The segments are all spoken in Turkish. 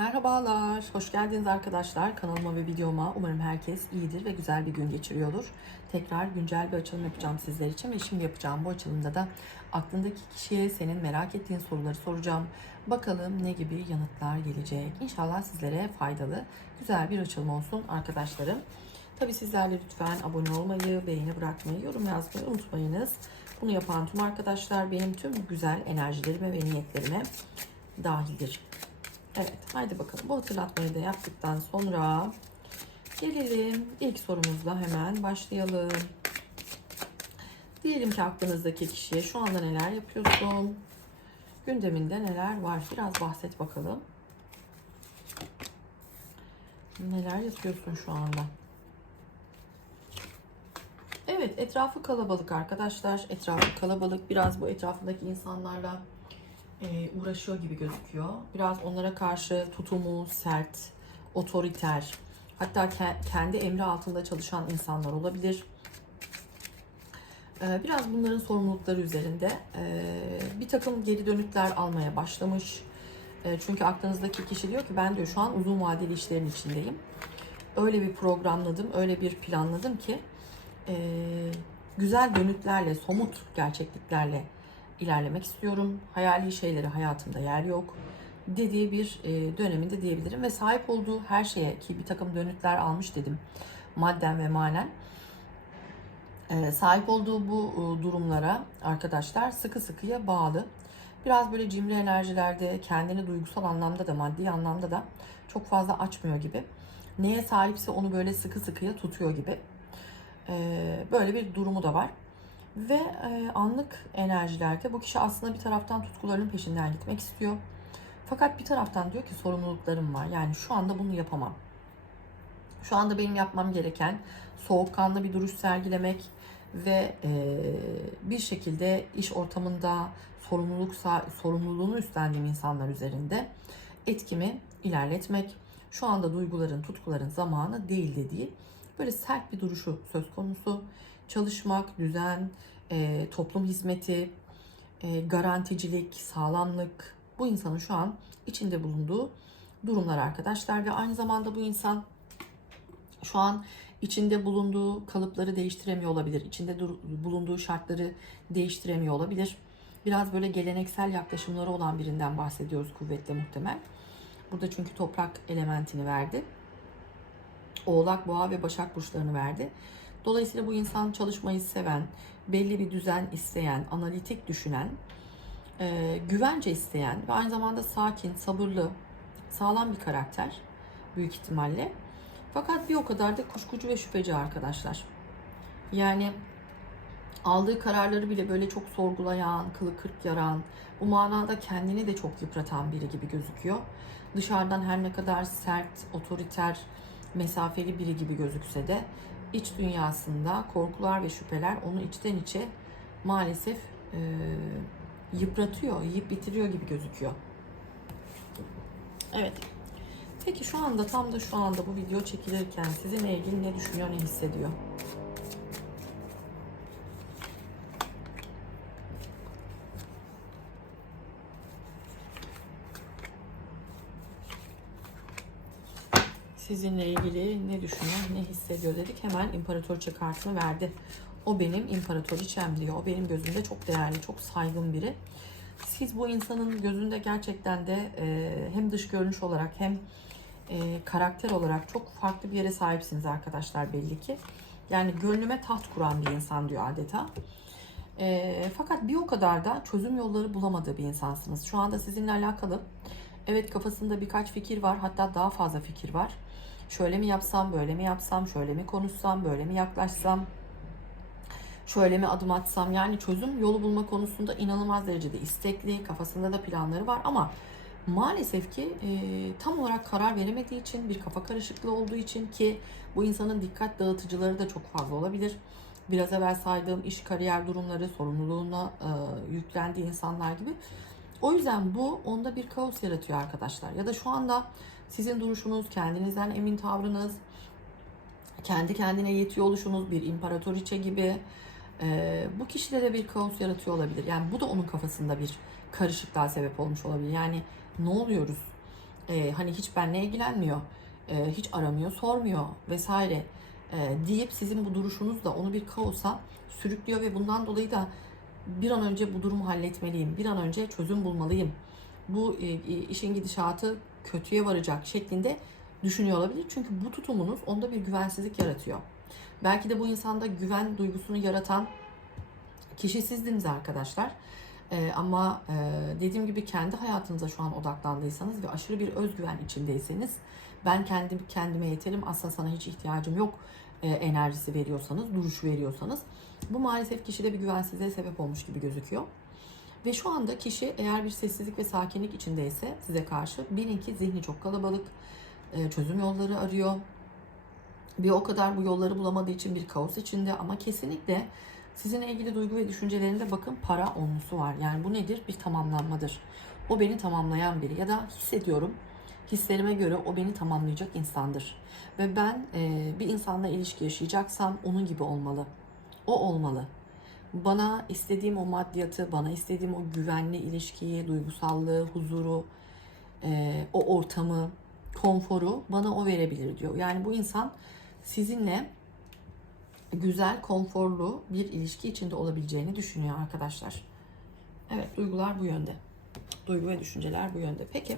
Merhabalar, hoş geldiniz arkadaşlar kanalıma ve videoma. Umarım herkes iyidir ve güzel bir gün geçiriyordur. Tekrar güncel bir açılım yapacağım sizler için ve şimdi yapacağım bu açılımda da aklındaki kişiye senin merak ettiğin soruları soracağım. Bakalım ne gibi yanıtlar gelecek. İnşallah sizlere faydalı, güzel bir açılım olsun arkadaşlarım. Tabi sizler de lütfen abone olmayı, beğeni bırakmayı, yorum yazmayı unutmayınız. Bunu yapan tüm arkadaşlar benim tüm güzel enerjilerime ve niyetlerime dahildir. Evet, haydi bakalım. Bu hatırlatmayı da yaptıktan sonra gelelim ilk sorumuzla hemen başlayalım. Diyelim ki aklınızdaki kişiye şu anda neler yapıyorsun? Gündeminde neler var? Biraz bahset bakalım. Neler yapıyorsun şu anda? Evet, etrafı kalabalık arkadaşlar. Etrafı kalabalık. Biraz bu etrafındaki insanlarla uğraşıyor gibi gözüküyor. Biraz onlara karşı tutumu sert, otoriter, hatta ke- kendi emri altında çalışan insanlar olabilir. E, biraz bunların sorumlulukları üzerinde e, bir takım geri dönükler almaya başlamış. E, çünkü aklınızdaki kişi diyor ki ben diyor şu an uzun vadeli işlerin içindeyim. Öyle bir programladım, öyle bir planladım ki e, güzel dönütlerle, somut gerçekliklerle ilerlemek istiyorum. Hayali şeyleri hayatımda yer yok dediği bir e, döneminde diyebilirim ve sahip olduğu her şeye ki bir takım dönütler almış dedim madden ve manen e, sahip olduğu bu e, durumlara arkadaşlar sıkı sıkıya bağlı. Biraz böyle cimri enerjilerde kendini duygusal anlamda da maddi anlamda da çok fazla açmıyor gibi. Neye sahipse onu böyle sıkı sıkıya tutuyor gibi. E, böyle bir durumu da var. Ve e, anlık enerjilerde bu kişi aslında bir taraftan tutkularının peşinden gitmek istiyor. Fakat bir taraftan diyor ki sorumluluklarım var. Yani şu anda bunu yapamam. Şu anda benim yapmam gereken soğukkanlı bir duruş sergilemek ve e, bir şekilde iş ortamında sorumluluk sorumluluğunu üstlendiğim insanlar üzerinde etkimi ilerletmek. Şu anda duyguların, tutkuların zamanı değil dediği böyle sert bir duruşu söz konusu çalışmak, düzen, e, toplum hizmeti, e, garanticilik, sağlamlık bu insanın şu an içinde bulunduğu durumlar arkadaşlar ve aynı zamanda bu insan şu an içinde bulunduğu kalıpları değiştiremiyor olabilir. İçinde bulunduğu şartları değiştiremiyor olabilir. Biraz böyle geleneksel yaklaşımları olan birinden bahsediyoruz kuvvetle muhtemel. Burada çünkü toprak elementini verdi. Oğlak, Boğa ve Başak burçlarını verdi. Dolayısıyla bu insan çalışmayı seven, belli bir düzen isteyen, analitik düşünen, e, güvence isteyen ve aynı zamanda sakin, sabırlı, sağlam bir karakter büyük ihtimalle. Fakat bir o kadar da kuşkucu ve şüpheci arkadaşlar. Yani aldığı kararları bile böyle çok sorgulayan, kılı kırk yaran, bu manada kendini de çok yıpratan biri gibi gözüküyor. Dışarıdan her ne kadar sert, otoriter, mesafeli biri gibi gözükse de iç dünyasında korkular ve şüpheler onu içten içe maalesef e, yıpratıyor, yiyip bitiriyor gibi gözüküyor. Evet. Peki şu anda tam da şu anda bu video çekilirken sizinle ilgili ne düşünüyor, ne hissediyor? Sizinle ilgili ne düşünüyor, ne hissediyor dedik. Hemen imparatoriçe kartını verdi. O benim imparatoriçem diyor. O benim gözümde çok değerli, çok saygın biri. Siz bu insanın gözünde gerçekten de e, hem dış görünüş olarak hem e, karakter olarak çok farklı bir yere sahipsiniz arkadaşlar belli ki. Yani gönlüme taht kuran bir insan diyor adeta. E, fakat bir o kadar da çözüm yolları bulamadığı bir insansınız. Şu anda sizinle alakalı evet kafasında birkaç fikir var hatta daha fazla fikir var şöyle mi yapsam, böyle mi yapsam, şöyle mi konuşsam, böyle mi yaklaşsam, şöyle mi adım atsam yani çözüm yolu bulma konusunda inanılmaz derecede istekli, kafasında da planları var ama maalesef ki e, tam olarak karar veremediği için bir kafa karışıklığı olduğu için ki bu insanın dikkat dağıtıcıları da çok fazla olabilir. Biraz evvel saydığım iş kariyer durumları, sorumluluğuna e, yüklendiği insanlar gibi. O yüzden bu onda bir kaos yaratıyor arkadaşlar. Ya da şu anda sizin duruşunuz, kendinizden emin tavrınız, kendi kendine yetiyor oluşunuz bir imparatoriçe gibi e, bu kişide de bir kaos yaratıyor olabilir. Yani bu da onun kafasında bir karışıklığa sebep olmuş olabilir. Yani ne oluyoruz? e, hani hiç benle ilgilenmiyor, e, hiç aramıyor, sormuyor vesaire e, deyip sizin bu duruşunuz da onu bir kaosa sürüklüyor ve bundan dolayı da bir an önce bu durumu halletmeliyim, bir an önce çözüm bulmalıyım. Bu e, işin gidişatı kötüye varacak şeklinde düşünüyor olabilir. Çünkü bu tutumunuz onda bir güvensizlik yaratıyor. Belki de bu insanda güven duygusunu yaratan kişi sizdiniz arkadaşlar. Ee, ama e, dediğim gibi kendi hayatınıza şu an odaklandıysanız ve aşırı bir özgüven içindeyseniz ben kendim kendime yeterim aslında sana hiç ihtiyacım yok e, enerjisi veriyorsanız, duruş veriyorsanız bu maalesef kişide bir güvensizliğe sebep olmuş gibi gözüküyor. Ve şu anda kişi eğer bir sessizlik ve sakinlik içindeyse size karşı bilin ki zihni çok kalabalık, e, çözüm yolları arıyor. Bir o kadar bu yolları bulamadığı için bir kaos içinde ama kesinlikle sizinle ilgili duygu ve düşüncelerinde bakın para onlusu var. Yani bu nedir? Bir tamamlanmadır. O beni tamamlayan biri ya da hissediyorum. Hislerime göre o beni tamamlayacak insandır. Ve ben e, bir insanla ilişki yaşayacaksam onun gibi olmalı. O olmalı. Bana istediğim o maddiyatı, bana istediğim o güvenli ilişkiyi, duygusallığı, huzuru, e, o ortamı, konforu bana o verebilir diyor. Yani bu insan sizinle güzel, konforlu bir ilişki içinde olabileceğini düşünüyor arkadaşlar. Evet, duygular bu yönde. Duygu ve düşünceler bu yönde. Peki,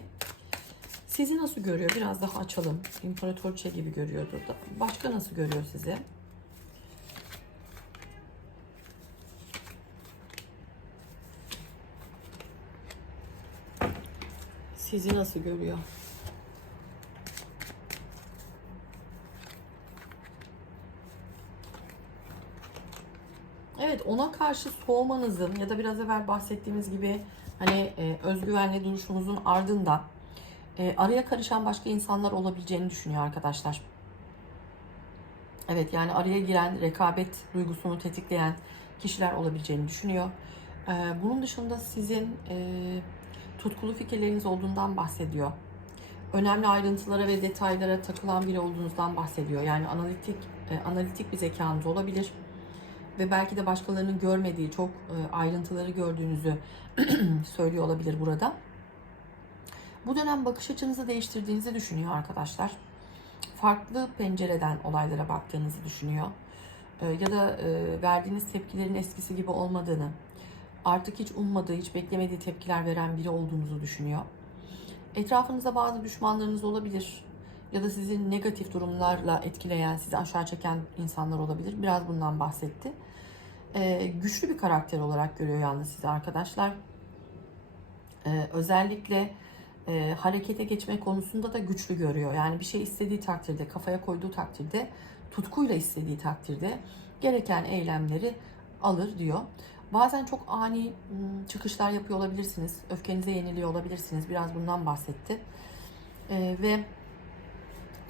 sizi nasıl görüyor? Biraz daha açalım. İmparatorçe gibi görüyordu. Başka nasıl görüyor sizi? Sizi nasıl görüyor? Evet ona karşı soğumanızın ya da biraz evvel bahsettiğimiz gibi hani e, özgüvenli duruşunuzun ardından e, araya karışan başka insanlar olabileceğini düşünüyor arkadaşlar. Evet yani araya giren rekabet duygusunu tetikleyen kişiler olabileceğini düşünüyor. E, bunun dışında sizin e, tutkulu fikirleriniz olduğundan bahsediyor. Önemli ayrıntılara ve detaylara takılan biri olduğunuzdan bahsediyor. Yani analitik e, analitik bir zekanız olabilir ve belki de başkalarının görmediği çok e, ayrıntıları gördüğünüzü söylüyor olabilir burada. Bu dönem bakış açınızı değiştirdiğinizi düşünüyor arkadaşlar. Farklı pencereden olaylara baktığınızı düşünüyor. E, Ya da e, verdiğiniz tepkilerin eskisi gibi olmadığını, artık hiç ummadığı, hiç beklemediği tepkiler veren biri olduğunuzu düşünüyor. Etrafınızda bazı düşmanlarınız olabilir. Ya da sizi negatif durumlarla etkileyen, sizi aşağı çeken insanlar olabilir. Biraz bundan bahsetti. Ee, güçlü bir karakter olarak görüyor yalnız sizi arkadaşlar. Ee, özellikle e, harekete geçme konusunda da güçlü görüyor. Yani bir şey istediği takdirde, kafaya koyduğu takdirde, tutkuyla istediği takdirde gereken eylemleri alır diyor. Bazen çok ani ım, çıkışlar yapıyor olabilirsiniz. Öfkenize yeniliyor olabilirsiniz. Biraz bundan bahsetti. Ee, ve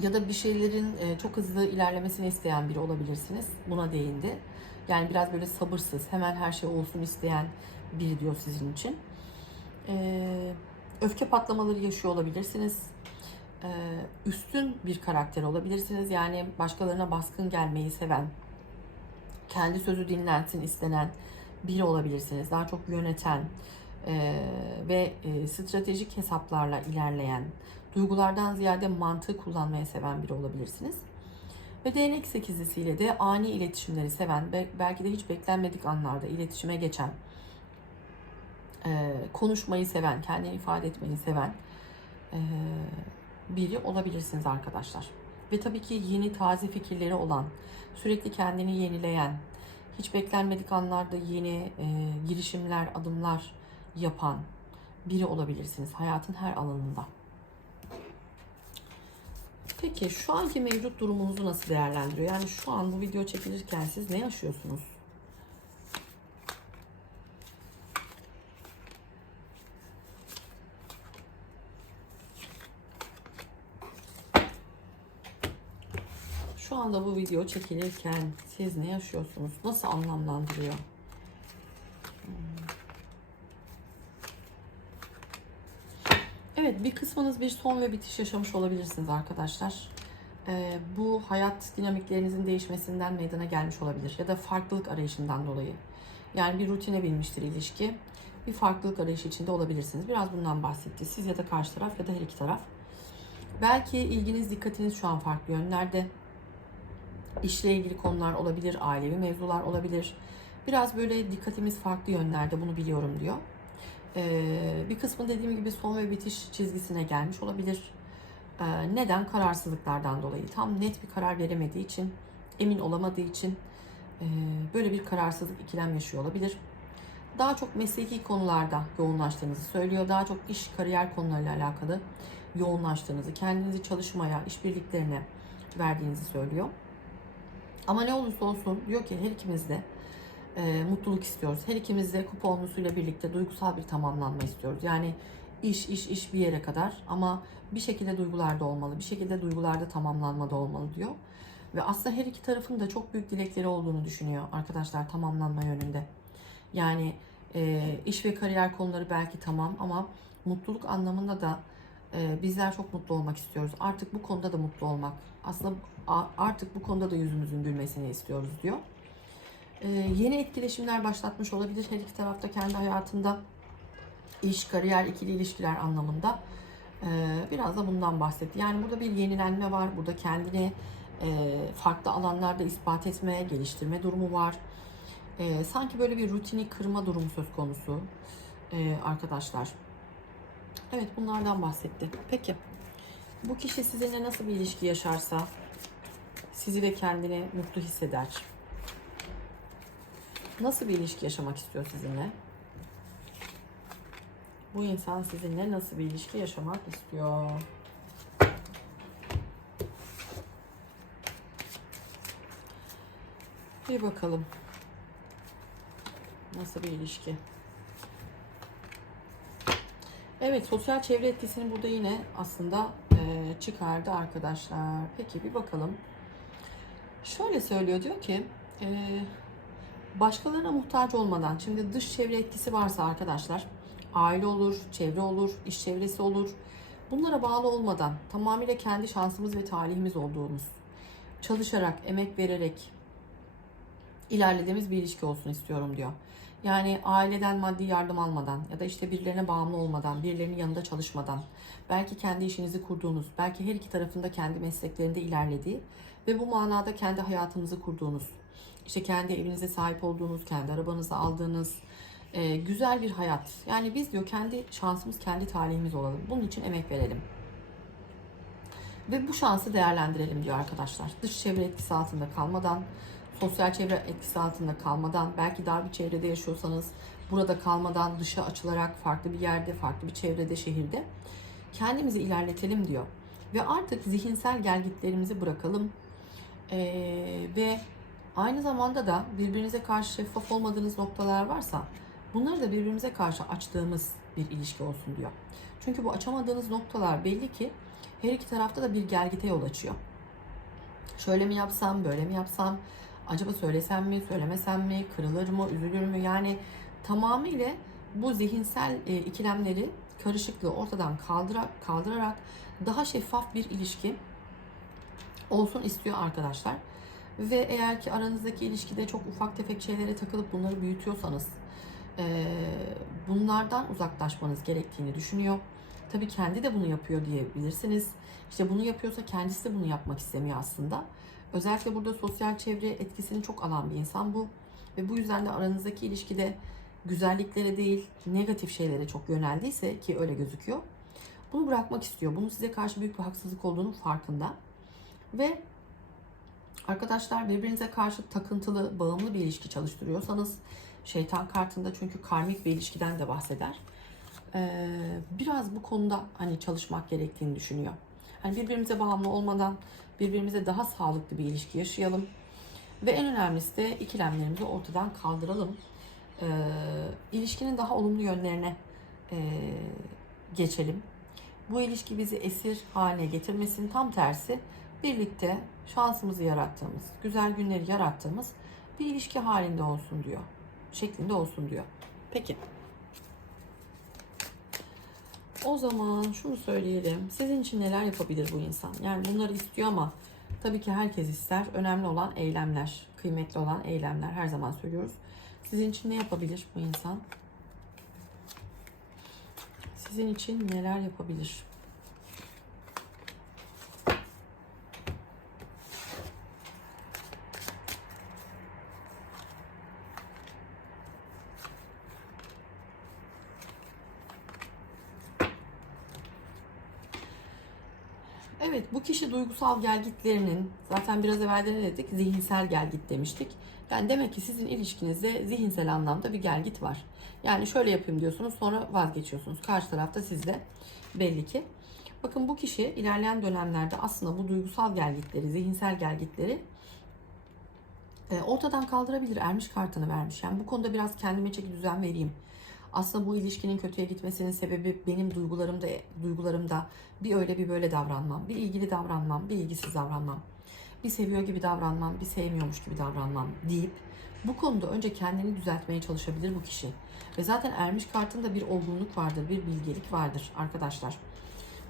ya da bir şeylerin e, çok hızlı ilerlemesini isteyen biri olabilirsiniz. Buna değindi. Yani biraz böyle sabırsız, hemen her şey olsun isteyen biri diyor sizin için. Ee, öfke patlamaları yaşıyor olabilirsiniz. Ee, üstün bir karakter olabilirsiniz. Yani başkalarına baskın gelmeyi seven, kendi sözü dinlensin istenen biri olabilirsiniz. Daha çok yöneten e, ve e, stratejik hesaplarla ilerleyen, duygulardan ziyade mantığı kullanmayı seven biri olabilirsiniz. Ve değnek sekizlisiyle de ani iletişimleri seven, be- belki de hiç beklenmedik anlarda iletişime geçen, e, konuşmayı seven, kendini ifade etmeyi seven e, biri olabilirsiniz arkadaşlar. Ve tabii ki yeni taze fikirleri olan, sürekli kendini yenileyen, hiç beklenmedik anlarda yeni e, girişimler, adımlar yapan biri olabilirsiniz hayatın her alanında. Peki şu anki mevcut durumunuzu nasıl değerlendiriyor? Yani şu an bu video çekilirken siz ne yaşıyorsunuz? Şu anda bu video çekilirken siz ne yaşıyorsunuz? Nasıl anlamlandırıyor? Evet bir kısmınız bir son ve bitiş yaşamış olabilirsiniz arkadaşlar. Ee, bu hayat dinamiklerinizin değişmesinden meydana gelmiş olabilir. Ya da farklılık arayışından dolayı. Yani bir rutine binmiştir ilişki. Bir farklılık arayışı içinde olabilirsiniz. Biraz bundan bahsetti. Siz ya da karşı taraf ya da her iki taraf. Belki ilginiz, dikkatiniz şu an farklı yönlerde. İşle ilgili konular olabilir, ailevi mevzular olabilir. Biraz böyle dikkatimiz farklı yönlerde bunu biliyorum diyor. Ee, bir kısmı dediğim gibi son ve bitiş çizgisine gelmiş olabilir. Ee, neden? Kararsızlıklardan dolayı. Tam net bir karar veremediği için, emin olamadığı için e, böyle bir kararsızlık ikilem yaşıyor olabilir. Daha çok mesleki konularda yoğunlaştığınızı söylüyor. Daha çok iş, kariyer konularıyla alakalı yoğunlaştığınızı, kendinizi çalışmaya, işbirliklerine verdiğinizi söylüyor. Ama ne olursa olsun diyor ki her ikimiz de e, mutluluk istiyoruz. Her ikimiz de kuponlusuyla birlikte duygusal bir tamamlanma istiyoruz. Yani iş iş iş bir yere kadar ama bir şekilde duygularda olmalı. Bir şekilde duygularda tamamlanmada olmalı diyor. Ve aslında her iki tarafın da çok büyük dilekleri olduğunu düşünüyor arkadaşlar tamamlanma yönünde. Yani e, iş ve kariyer konuları belki tamam ama mutluluk anlamında da e, bizler çok mutlu olmak istiyoruz. Artık bu konuda da mutlu olmak. Aslında artık bu konuda da yüzümüzün gülmesini istiyoruz diyor. E, yeni etkileşimler başlatmış olabilir her iki tarafta kendi hayatında. iş, kariyer, ikili ilişkiler anlamında. E, biraz da bundan bahsetti. Yani burada bir yenilenme var. Burada kendini e, farklı alanlarda ispat etme, geliştirme durumu var. Sanki böyle bir rutini kırma durumu söz konusu e, arkadaşlar. Evet bunlardan bahsetti. Peki bu kişi sizinle nasıl bir ilişki yaşarsa sizi ve kendini mutlu hisseder. Nasıl bir ilişki yaşamak istiyor sizinle? Bu insan sizinle nasıl bir ilişki yaşamak istiyor? Bir bakalım. Nasıl bir ilişki? Evet, sosyal çevre etkisini burada yine aslında e, çıkardı arkadaşlar. Peki bir bakalım. Şöyle söylüyor diyor ki e, başkalarına muhtaç olmadan şimdi dış çevre etkisi varsa arkadaşlar aile olur, çevre olur, iş çevresi olur. Bunlara bağlı olmadan tamamıyla kendi şansımız ve talihimiz olduğumuz çalışarak, emek vererek ilerlediğimiz bir ilişki olsun istiyorum diyor. Yani aileden maddi yardım almadan ya da işte birilerine bağımlı olmadan, birilerinin yanında çalışmadan, belki kendi işinizi kurduğunuz, belki her iki tarafında kendi mesleklerinde ilerlediği ve bu manada kendi hayatınızı kurduğunuz, işte kendi evinize sahip olduğunuz, kendi arabanızı aldığınız e, güzel bir hayat. Yani biz diyor kendi şansımız, kendi talihimiz olalım. Bunun için emek verelim. Ve bu şansı değerlendirelim diyor arkadaşlar. Dış çevre etkisi altında kalmadan, sosyal çevre etkisi altında kalmadan, belki dar bir çevrede yaşıyorsanız burada kalmadan dışa açılarak farklı bir yerde, farklı bir çevrede, şehirde kendimizi ilerletelim diyor. Ve artık zihinsel gelgitlerimizi bırakalım. Ee, ve aynı zamanda da birbirinize karşı şeffaf olmadığınız noktalar varsa bunları da birbirimize karşı açtığımız bir ilişki olsun diyor. Çünkü bu açamadığınız noktalar belli ki her iki tarafta da bir gelgite yol açıyor. Şöyle mi yapsam, böyle mi yapsam, acaba söylesem mi, söylemesem mi, kırılır mı, üzülür mü? Yani tamamıyla bu zihinsel e, ikilemleri, karışıklığı ortadan kaldıra, kaldırarak daha şeffaf bir ilişki olsun istiyor arkadaşlar. Ve eğer ki aranızdaki ilişkide çok ufak tefek şeylere takılıp bunları büyütüyorsanız e, bunlardan uzaklaşmanız gerektiğini düşünüyor. Tabii kendi de bunu yapıyor diyebilirsiniz. İşte bunu yapıyorsa kendisi de bunu yapmak istemiyor aslında. Özellikle burada sosyal çevre etkisini çok alan bir insan bu. Ve bu yüzden de aranızdaki ilişkide güzelliklere değil negatif şeylere çok yöneldiyse ki öyle gözüküyor. Bunu bırakmak istiyor. Bunun size karşı büyük bir haksızlık olduğunun farkında. Ve arkadaşlar birbirinize karşı takıntılı, bağımlı bir ilişki çalıştırıyorsanız şeytan kartında çünkü karmik bir ilişkiden de bahseder. Biraz bu konuda hani çalışmak gerektiğini düşünüyor. Hani birbirimize bağımlı olmadan birbirimize daha sağlıklı bir ilişki yaşayalım. Ve en önemlisi de ikilemlerimizi ortadan kaldıralım. Ee, ilişkinin daha olumlu yönlerine e, geçelim. Bu ilişki bizi esir haline getirmesin. Tam tersi birlikte şansımızı yarattığımız, güzel günleri yarattığımız bir ilişki halinde olsun diyor. Şeklinde olsun diyor. Peki. O zaman şunu söyleyelim. Sizin için neler yapabilir bu insan? Yani bunları istiyor ama tabii ki herkes ister. Önemli olan eylemler, kıymetli olan eylemler her zaman söylüyoruz. Sizin için ne yapabilir bu insan? Sizin için neler yapabilir? Evet bu kişi duygusal gelgitlerinin zaten biraz evvel de ne dedik zihinsel gelgit demiştik. Yani demek ki sizin ilişkinizde zihinsel anlamda bir gelgit var. Yani şöyle yapayım diyorsunuz sonra vazgeçiyorsunuz. Karşı tarafta sizde belli ki. Bakın bu kişi ilerleyen dönemlerde aslında bu duygusal gelgitleri, zihinsel gelgitleri e, ortadan kaldırabilir. Ermiş kartını vermiş. Yani bu konuda biraz kendime çeki düzen vereyim. Aslında bu ilişkinin kötüye gitmesinin sebebi benim duygularımda, duygularımda bir öyle bir böyle davranmam, bir ilgili davranmam, bir ilgisiz davranmam, bir seviyor gibi davranmam, bir sevmiyormuş gibi davranmam deyip bu konuda önce kendini düzeltmeye çalışabilir bu kişi. Ve zaten ermiş kartında bir olgunluk vardır, bir bilgelik vardır arkadaşlar.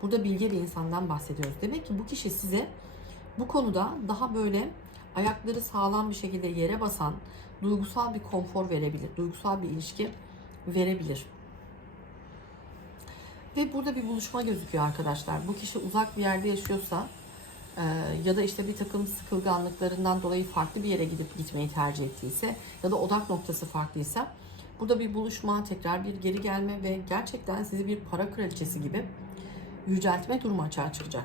Burada bilge bir insandan bahsediyoruz. Demek ki bu kişi size bu konuda daha böyle ayakları sağlam bir şekilde yere basan, duygusal bir konfor verebilir, duygusal bir ilişki verebilir. Ve burada bir buluşma gözüküyor arkadaşlar. Bu kişi uzak bir yerde yaşıyorsa e, ya da işte bir takım sıkılganlıklarından dolayı farklı bir yere gidip gitmeyi tercih ettiyse ya da odak noktası farklıysa burada bir buluşma, tekrar bir geri gelme ve gerçekten sizi bir para kraliçesi gibi yüceltme durumu açığa çıkacak.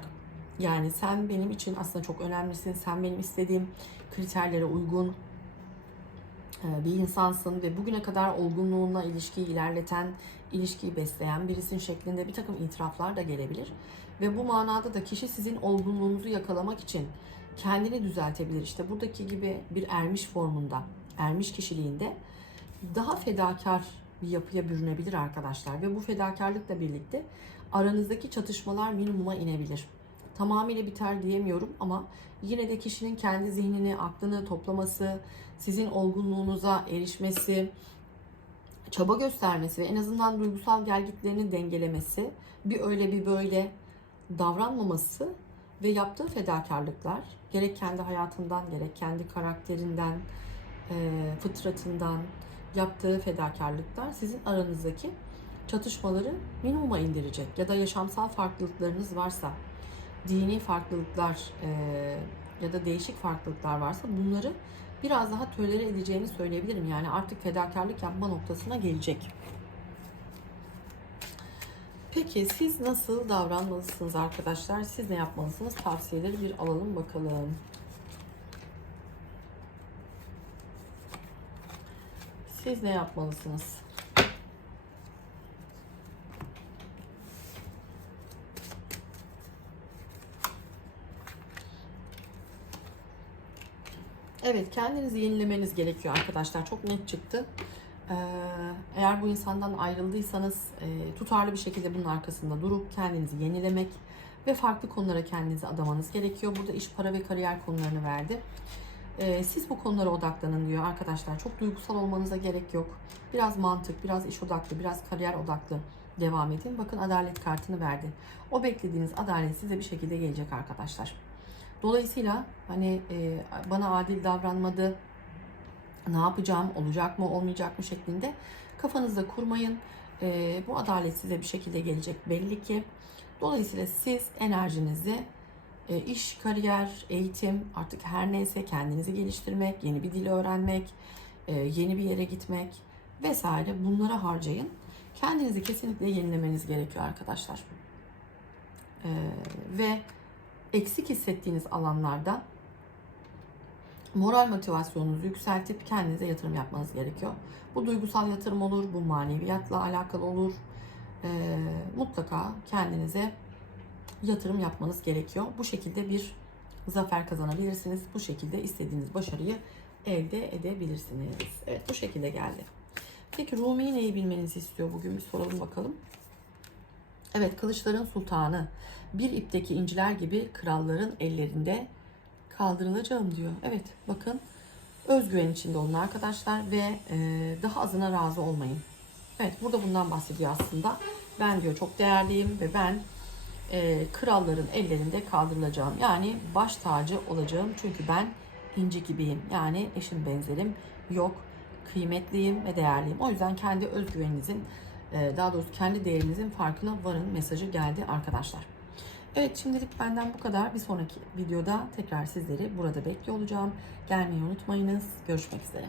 Yani sen benim için aslında çok önemlisin. Sen benim istediğim kriterlere uygun bir insansın ve bugüne kadar olgunluğunla ilişkiyi ilerleten, ilişkiyi besleyen birisin şeklinde bir takım itiraflar da gelebilir. Ve bu manada da kişi sizin olgunluğunuzu yakalamak için kendini düzeltebilir. İşte buradaki gibi bir ermiş formunda, ermiş kişiliğinde daha fedakar bir yapıya bürünebilir arkadaşlar. Ve bu fedakarlıkla birlikte aranızdaki çatışmalar minimuma inebilir. Tamamıyla biter diyemiyorum ama yine de kişinin kendi zihnini, aklını toplaması, sizin olgunluğunuza erişmesi, çaba göstermesi ve en azından duygusal gelgitlerini dengelemesi, bir öyle bir böyle davranmaması ve yaptığı fedakarlıklar gerek kendi hayatından gerek kendi karakterinden, e, fıtratından yaptığı fedakarlıklar sizin aranızdaki çatışmaları minimuma indirecek ya da yaşamsal farklılıklarınız varsa, dini farklılıklar e, ya da değişik farklılıklar varsa bunları biraz daha tölere edeceğini söyleyebilirim. Yani artık fedakarlık yapma noktasına gelecek. Peki siz nasıl davranmalısınız arkadaşlar? Siz ne yapmalısınız? Tavsiyeleri bir alalım bakalım. Siz ne yapmalısınız? Evet, kendinizi yenilemeniz gerekiyor arkadaşlar. Çok net çıktı. Ee, eğer bu insandan ayrıldıysanız e, tutarlı bir şekilde bunun arkasında durup kendinizi yenilemek ve farklı konulara kendinizi adamanız gerekiyor. Burada iş, para ve kariyer konularını verdi. Ee, siz bu konulara odaklanın diyor arkadaşlar. Çok duygusal olmanıza gerek yok. Biraz mantık, biraz iş odaklı, biraz kariyer odaklı devam edin. Bakın adalet kartını verdi. O beklediğiniz adalet size bir şekilde gelecek arkadaşlar. Dolayısıyla hani e, bana adil davranmadı, ne yapacağım, olacak mı, olmayacak mı şeklinde kafanızda kurmayın. E, bu adalet size bir şekilde gelecek belli ki. Dolayısıyla siz enerjinizi e, iş, kariyer, eğitim artık her neyse kendinizi geliştirmek, yeni bir dil öğrenmek, e, yeni bir yere gitmek vesaire bunlara harcayın. Kendinizi kesinlikle yenilemeniz gerekiyor arkadaşlar. E, ve eksik hissettiğiniz alanlarda moral motivasyonunuzu yükseltip kendinize yatırım yapmanız gerekiyor. Bu duygusal yatırım olur, bu maneviyatla alakalı olur. Ee, mutlaka kendinize yatırım yapmanız gerekiyor. Bu şekilde bir zafer kazanabilirsiniz. Bu şekilde istediğiniz başarıyı elde edebilirsiniz. Evet bu şekilde geldi. Peki Rumi neyi bilmenizi istiyor bugün bir soralım bakalım. Evet kılıçların sultanı bir ipteki inciler gibi kralların ellerinde kaldırılacağım diyor. Evet bakın özgüven içinde olun arkadaşlar ve e, daha azına razı olmayın. Evet burada bundan bahsediyor aslında. Ben diyor çok değerliyim ve ben e, kralların ellerinde kaldırılacağım. Yani baş tacı olacağım çünkü ben inci gibiyim. Yani eşim benzerim yok. Kıymetliyim ve değerliyim. O yüzden kendi özgüveninizin e, daha doğrusu kendi değerinizin farkına varın mesajı geldi arkadaşlar. Evet şimdilik benden bu kadar. Bir sonraki videoda tekrar sizleri burada bekliyor olacağım. Gelmeyi unutmayınız. Görüşmek üzere.